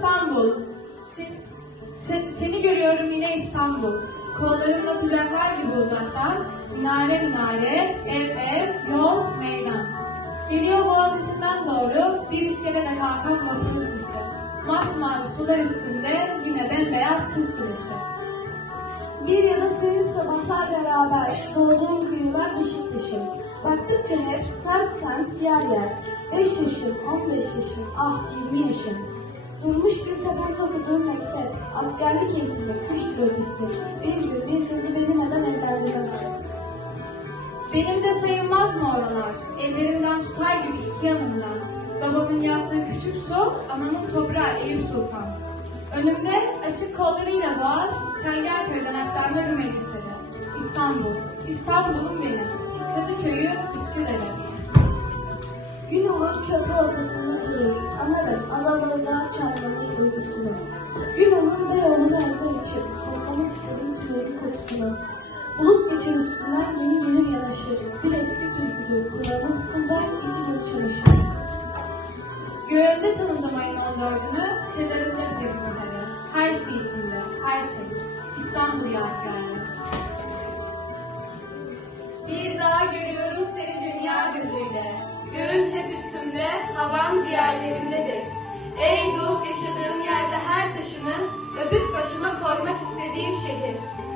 İstanbul. Se, se, seni görüyorum yine İstanbul. Kollarımla kucaklar gibi uzaktan. Minare minare, ev ev, yol, meydan. Geliyor Boğaziçi'nden doğru bir iskelede kalkan vapur sesi. Masmavi sular üstünde yine bembeyaz kız kulesi. Bir yana sığır sabahlar beraber, doğduğum kıyılar ışık ışık. Baktıkça hep sen sen yer yer. Beş yaşım, on beş yaşım, ah yirmi yaşım. Durmuş bir tepemde okuduğum mektep, askerlik eğitimi, kış bölgesi. Bir gün bir kızı benimeden evlendiremez. Benim de sayılmaz mı oralar? Ellerimden tutar gibi iki yanımdan. Babamın yaptığı küçük su, anamın toprağı Eyüp Sultan. Önümde açık kollarıyla boğaz, Çengelköy'den aktarma Rumeli istedi. İstanbul, İstanbul'um benim. Kadıköy'ü, Üsküdar'ı. Gün olur köprü ortasında kokusunu. Bulut geçer üstünden yeni gelir yanaşır. Bir eski türküdür kulağına fısıldar içi gül çalışır. Göğümde tanıdım ayın 14'ünü, kederimde pekmezleri. Her şey içinde, her şey. İstanbul yadigarı. Bir daha görüyorum seni dünya gözüyle. Göğün hep üstümde, havam ciğerlerimdedir. Ey doğup yaşadığım yerde her taşını öpüp başıma koymak istediğim şehir.